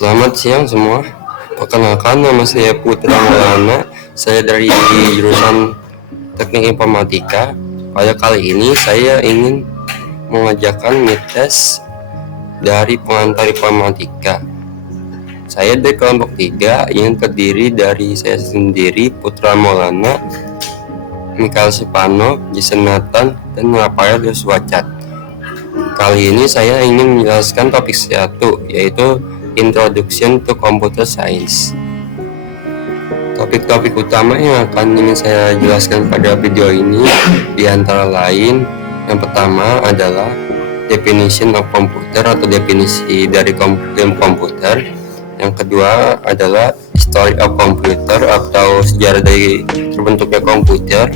Selamat siang semua. Perkenalkan, nama saya Putra Maulana. Saya dari jurusan Teknik Informatika. Pada kali ini saya ingin mengajarkan mites dari pengantar informatika. Saya dari kelompok 3 yang terdiri dari saya sendiri, Putra Maulana, Michael Supano, Jason Nathan, dan Rafael Yuswacat. Kali ini saya ingin menjelaskan topik 1, yaitu Introduction to Computer Science. Topik-topik utama yang akan ingin saya jelaskan pada video ini diantara lain, yang pertama adalah definition of computer atau definisi dari ilmu komputer. Yang kedua adalah history of computer atau sejarah dari terbentuknya komputer.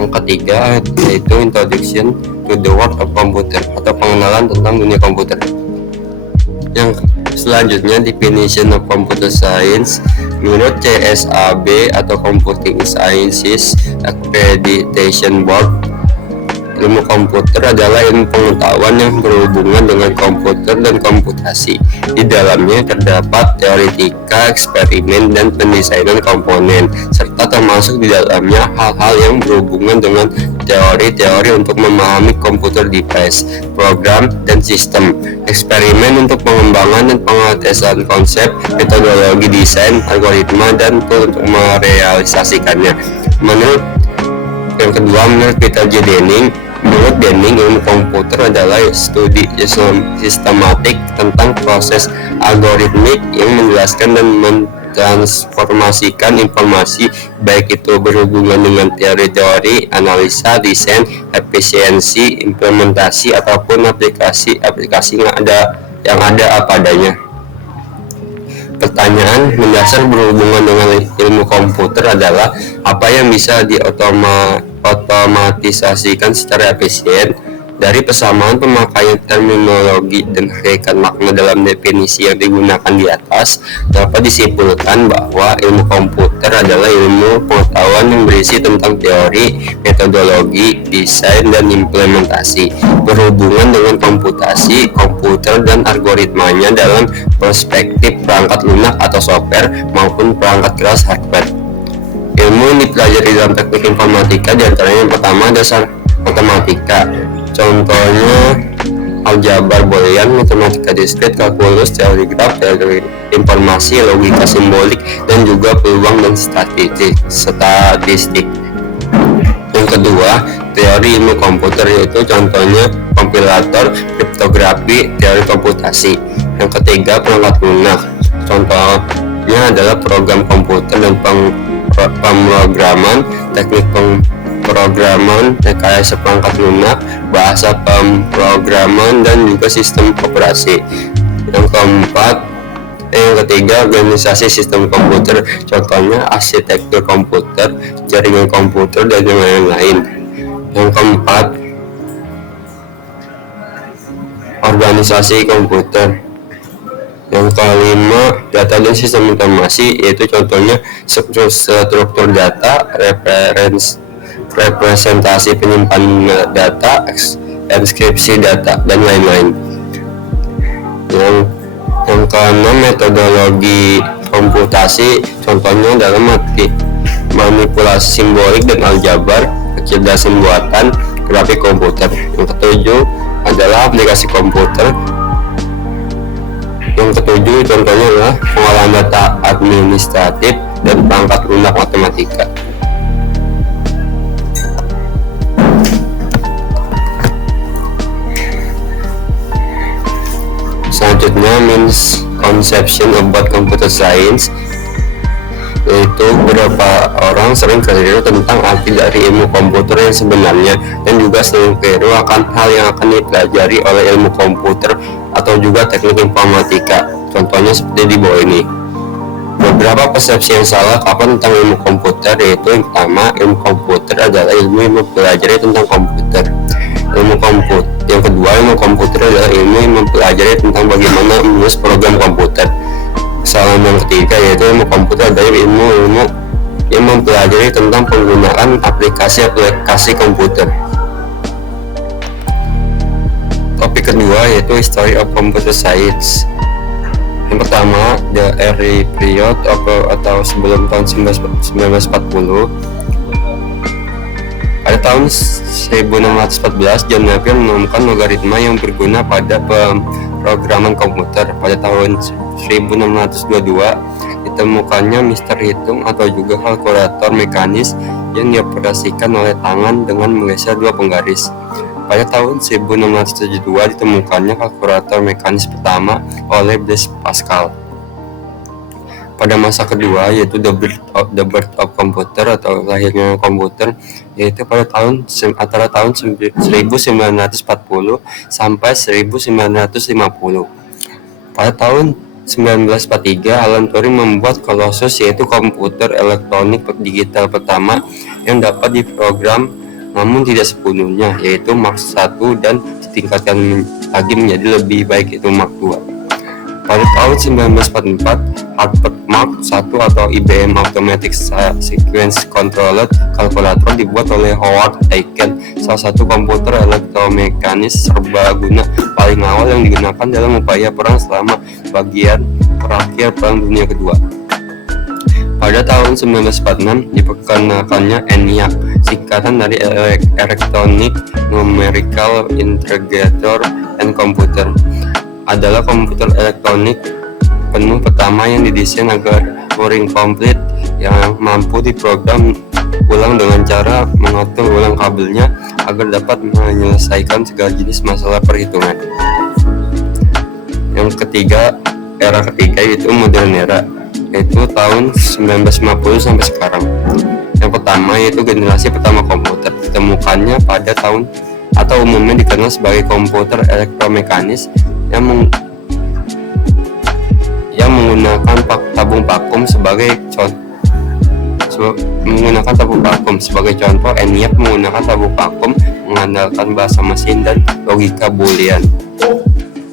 Yang ketiga yaitu introduction to the world of computer atau pengenalan tentang dunia komputer. Yang selanjutnya, definition of computer science. Menurut CSAB atau Computing Sciences Accreditation Board, ilmu komputer adalah ilmu pengetahuan yang berhubungan dengan komputer dan komputasi. Di dalamnya terdapat teoretika, eksperimen, dan pendesainan komponen, serta termasuk di dalamnya hal-hal yang berhubungan dengan teori-teori untuk memahami komputer device, program, dan sistem, eksperimen untuk pengembangan dan pengetesan konsep, metodologi desain, algoritma, dan tool untuk merealisasikannya. Yang kedua, menurut Peter J. Denning, ilmu komputer adalah studi sistematik tentang proses algoritmik yang menjelaskan dan mentransformasikan informasi, baik itu berhubungan dengan teori-teori, analisa, desain, efisiensi, implementasi, ataupun aplikasi yang ada apa adanya. Pertanyaan mendasar berhubungan dengan ilmu komputer adalah apa yang bisa otomatisasikan secara efisien. Dari persamaan pemakaian terminologi dan hakikat makna dalam definisi yang digunakan di atas, dapat disimpulkan bahwa ilmu komputer adalah ilmu pengetahuan yang berisi tentang teori, metodologi, desain, dan implementasi, berhubungan dengan komputasi, komputer, dan algoritmanya dalam perspektif perangkat lunak atau software maupun perangkat keras hardware. Ilmu yang dipelajari dalam teknik informatika diantaranya yang pertama dasar matematika, contohnya aljabar boolean, matematika diskret, kalkulus, teori graf, teori informasi, logika simbolik, dan juga peluang dan statistik. Yang kedua, teori ilmu komputer, yaitu contohnya kompilator, kriptografi, teori komputasi. Yang ketiga, perangkat lunak, contohnya adalah program komputer dan pemrograman, teknik pemrograman, rekayasa perangkat lunak, bahasa pemrograman, dan juga sistem operasi. Yang ketiga, organisasi sistem komputer, contohnya arsitektur komputer, jaringan komputer, dan yang lain-lain. Yang keempat, organisasi komputer. Yang kelima, data dan sistem informasi, yaitu contohnya struktur data, representasi penyimpanan data, enkripsi data, dan lain-lain. Yang keenam, metodologi komputasi, contohnya dalam manipulasi simbolik dan aljabar, kecerdasan buatan, grafik komputer. Yang ketujuh adalah aplikasi komputer. Yang ketujuh contohnya adalah pengolahan data administratif dan perangkat lunak matematika. Selanjutnya, misconception about computer science, yaitu beberapa orang sering keliru tentang arti dari ilmu komputer yang sebenarnya, dan juga sering keliru akan hal yang akan dipelajari oleh ilmu komputer atau juga teknik informatika. Contohnya seperti di bawah ini. Beberapa persepsi yang salah kapan tentang ilmu komputer, yaitu yang pertama, ilmu komputer adalah ilmu yang mempelajari tentang komputer. Yang kedua, ilmu komputer adalah ilmu yang mempelajari tentang bagaimana menulis program komputer. Kesalahan yang ketiga, yaitu ilmu komputer adalah ilmu yang mempelajari tentang penggunaan aplikasi komputer. Topik kedua yaitu History of Computer Science. Yang pertama, the early period atau sebelum tahun 1940. Pada tahun 1614, John Napier menemukan logaritma yang berguna pada pemrograman komputer. Pada tahun 1622, ditemukannya Mister Hitung atau juga kalkulator mekanis yang dioperasikan oleh tangan dengan menggeser dua penggaris. Pada tahun 1672, ditemukannya kalkulator mekanis pertama oleh Blaise Pascal. Pada masa kedua, yaitu the birth of computer atau lahirnya komputer, yaitu pada antara tahun 1940 sampai 1950. Pada tahun 1943, Alan Turing membuat Colossus, yaitu komputer elektronik digital pertama yang dapat diprogram namun tidak sepenuhnya, yaitu Mark I, dan ditingkatkan lagi menjadi lebih baik, yaitu Mark II. Pada tahun 1944, Harvard Mark I atau IBM Automatic Sequence Controller Calculator dibuat oleh Howard Aiken, salah satu komputer elektromekanis serbaguna paling awal yang digunakan dalam upaya perang selama bagian terakhir Perang Dunia Kedua. Pada tahun 1946, diperkenalkannya ENIAC, singkatan dari Electronic Numerical Integrator and Computer, adalah komputer elektronik penuh pertama yang didesain agar Turing Complete, yang mampu diprogram ulang dengan cara mengatur ulang kabelnya agar dapat menyelesaikan segala jenis masalah perhitungan. Yang ketiga, era ketiga, yaitu modern era, yaitu tahun 1950 sampai sekarang. Yang pertama yaitu generasi pertama komputer, ditemukannya pada tahun atau umumnya dikenal sebagai komputer elektromekanis yang menggunakan tabung vakum sebagai contoh. ENIAC menggunakan tabung vakum, mengandalkan bahasa mesin dan logika boolean.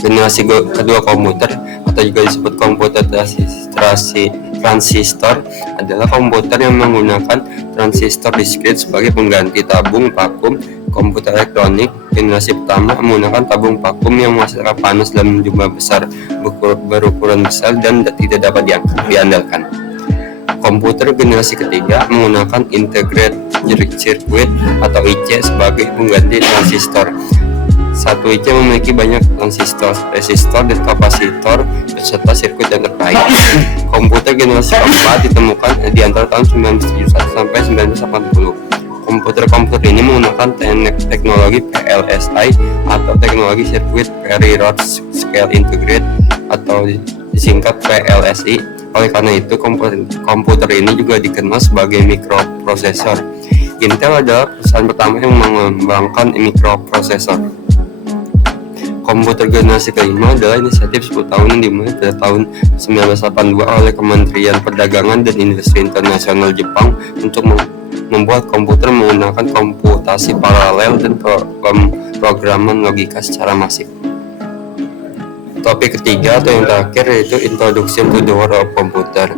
Generasi kedua komputer atau juga disebut komputer transistor adalah komputer yang menggunakan transistor diskrit sebagai pengganti tabung vakum. Komputer elektronik generasi pertama menggunakan tabung vakum yang menghasilkan panas dalam jumlah besar, berukuran besar, dan tidak dapat diandalkan. Komputer generasi ketiga menggunakan integrated circuit atau IC sebagai pengganti transistor. Satu IC memiliki banyak transistor, resistor, dan kapasitor beserta sirkuit yang terkait. Komputer generasi keempat ditemukan di antara tahun 1971 sampai 1980. Komputer ini menggunakan teknologi VLSI atau teknologi Circuit Very Large Scale Integrate atau disingkat VLSI. Oleh karena itu, komputer ini juga dikenal sebagai mikroprosesor. Intel adalah perusahaan pertama yang mengembangkan mikroprosesor. Komputer generasi kelima adalah inisiatif 10 tahun yang dimulai pada tahun 1982 oleh Kementerian Perdagangan dan Industri Internasional Jepang untuk membuat komputer menggunakan komputasi paralel dan pemrograman logika secara masif. Topik ketiga atau yang terakhir yaitu Introduction to the World of Computer.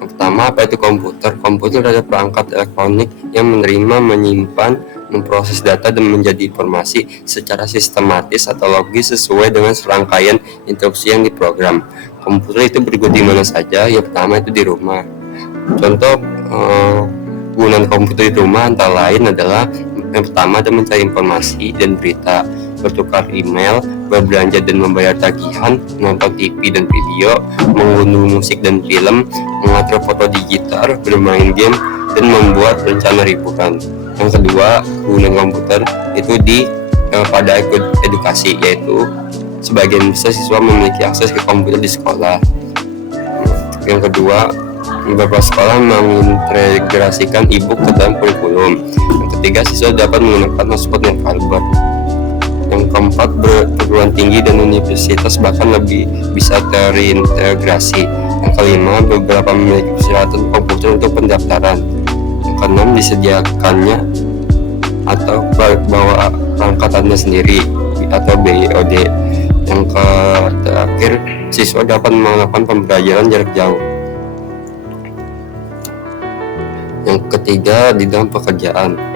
Yang pertama, apa itu komputer? Komputer adalah perangkat elektronik yang menerima, menyimpan, memproses data dan menjadi informasi secara sistematis atau logis sesuai dengan serangkaian instruksi yang diprogram. Komputer itu berguna di mana saja. Yang pertama itu di rumah. Contoh penggunaan komputer di rumah antara lain adalah yang pertama adalah mencari informasi dan berita, bertukar email, berbelanja dan membayar tagihan, menonton TV dan video, mengunduh musik dan film, mengatur foto digital, bermain game, dan membuat rencana liburan. Yang kedua, penggunaan komputer itu pada edukasi, yaitu sebagian besar siswa memiliki akses ke komputer di sekolah. Yang kedua, beberapa sekolah mengintegrasikan e-book ke dalam kurikulum. Yang ketiga, siswa dapat menggunakan hotspot yang fiber. Yang keempat, perguruan tinggi dan universitas bahkan lebih bisa terintegrasi. Yang kelima, beberapa memiliki persyaratan komputer untuk pendaftaran. Yang keenam, disediakannya atau bawa perangkatannya sendiri atau BOD. Yang terakhir, siswa dapat melakukan pembelajaran jarak jauh. Yang ketiga, di dalam pekerjaan.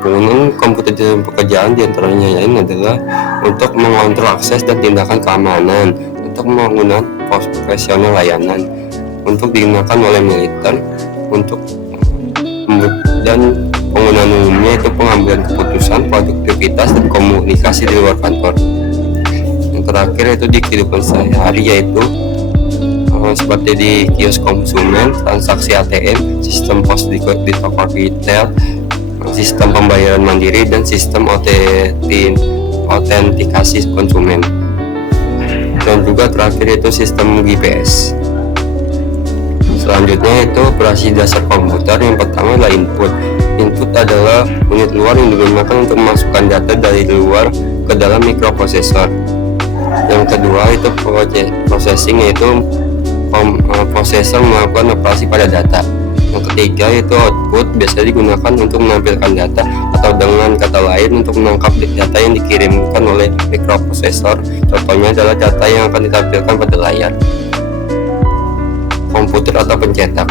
Penggunaan komputer di dalam pekerjaan diantaranya adalah untuk mengontrol akses dan tindakan keamanan, untuk menggunakan profesional layanan untuk digunakan oleh militer untuk dan penggunaan umumnya itu pengambilan keputusan, produktivitas, dan komunikasi di luar kantor. Yang terakhir itu di kehidupan sehari-hari, yaitu seperti di kios konsumen, transaksi ATM, sistem pos di toko retail, sistem pembayaran mandiri, dan sistem autentikasi konsumen. Dan juga terakhir itu sistem GPS. Selanjutnya itu operasi dasar komputer. Yang pertama adalah input. Input adalah unit luar yang digunakan untuk memasukkan data dari luar ke dalam mikroprosesor. Yang kedua itu processing, yaitu prosesor melakukan operasi pada data. Yang ketiga itu output, biasanya digunakan untuk menampilkan data atau dengan kata lain untuk menangkap data yang dikirimkan oleh mikroprosesor. Contohnya adalah data yang akan ditampilkan pada layar komputer atau pencetak.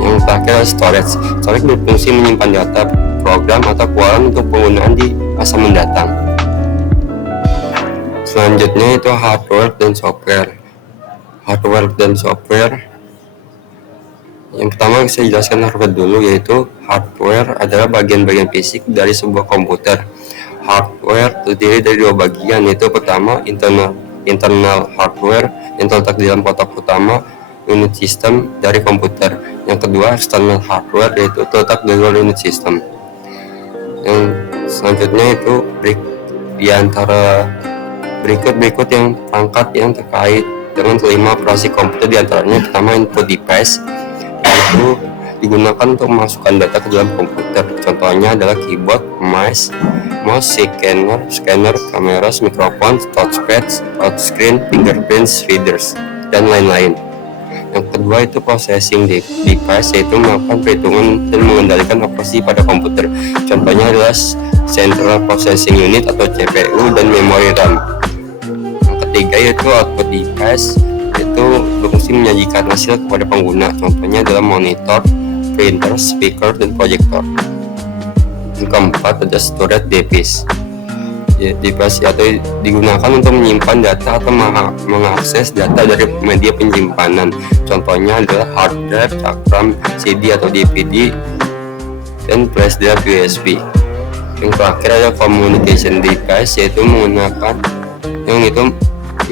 Yang terakhir adalah storage. Storage berfungsi menyimpan data, program, atau keuangan untuk penggunaan di masa mendatang. Selanjutnya itu hardware dan software. Hardware dan software. Yang pertama saya jelaskan hardware dulu, yaitu hardware adalah bagian-bagian fisik dari sebuah komputer. Hardware terdiri dari dua bagian, yaitu pertama internal hardware yang terletak di dalam kotak utama unit sistem dari komputer. Yang kedua external hardware, yaitu terletak di luar unit sistem. Yang selanjutnya itu di antara berikut yang perangkat yang terkait dengan kelima operasi komputer, diantaranya pertama input device, yaitu digunakan untuk memasukkan data ke dalam komputer. Contohnya adalah keyboard, mouse, scanner, kamera, mikrofon, touchpad, touchscreen, fingerprints, readers, dan lain-lain. Yang kedua itu processing device, yaitu melakukan perhitungan dan mengendalikan operasi pada komputer. Contohnya adalah Central Processing Unit atau CPU dan memori RAM. Yang ketiga yaitu output device, yaitu berfungsi menyajikan hasil kepada pengguna. Contohnya adalah monitor, printer, speaker, dan projector. Yang keempat ada storage device. Device atau digunakan untuk menyimpan data atau mengakses data dari media penyimpanan. Contohnya adalah hard drive, cakram, CD atau DVD, dan flash drive USB. Yang terakhir ada communication device, yaitu menggunakan yang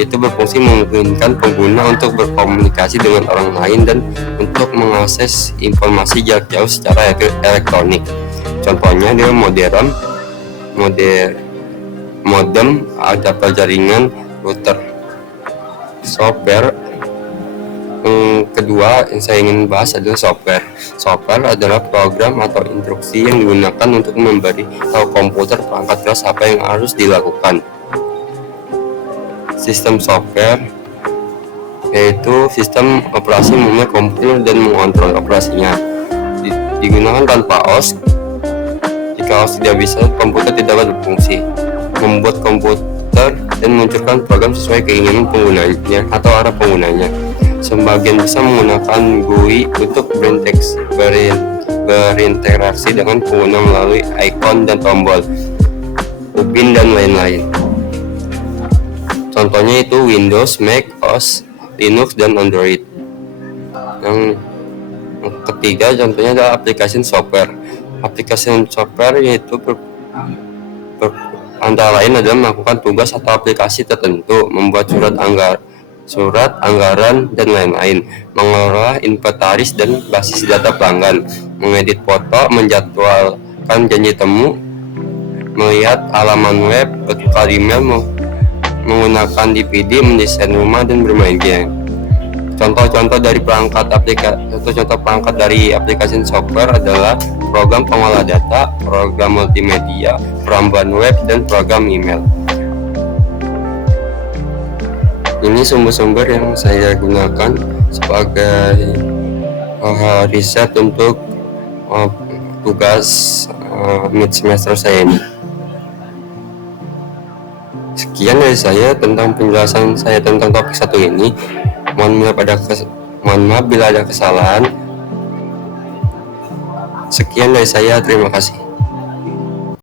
itu berfungsi memungkinkan pengguna untuk berkomunikasi dengan orang lain dan untuk mengakses informasi jarak jauh secara elektronik. Contohnya adalah modem, adapter jaringan, router. Software yang kedua yang saya ingin bahas adalah software. Software adalah program atau instruksi yang digunakan untuk memberi tahu komputer perangkat keras apa yang harus dilakukan. Sistem software yaitu sistem operasi umumnya komputer dan mengontrol operasinya. Digunakan tanpa OS. Jika OS tidak bisa, komputer tidak dapat berfungsi. Membuat komputer dan meluncurkan program sesuai keinginan penggunanya atau arah penggunanya. Sebagian besar menggunakan GUI untuk berinteraksi dengan pengguna melalui ikon dan tombol, ubin, dan lain-lain. Contohnya itu Windows, Mac OS, Linux, dan Android. Yang ketiga contohnya adalah aplikasi software. Aplikasi software yaitu antara lain adalah melakukan tugas atau aplikasi tertentu, membuat surat anggaran, dan lain-lain, mengelola inventaris dan basis data pelanggan, mengedit foto, menjadwalkan janji temu, melihat halaman web, bertukar email, menggunakan DVD, mendesain rumah, dan bermain game. Contoh-contoh perangkat dari aplikasi software adalah program pengolah data, program multimedia, perambahan web, dan program email. Ini sumber-sumber yang saya gunakan sebagai riset untuk tugas mid semester saya ini. Sekian dari saya tentang penjelasan saya tentang topik satu ini. Mohon maaf bila ada kesalahan. Sekian dari saya, terima kasih.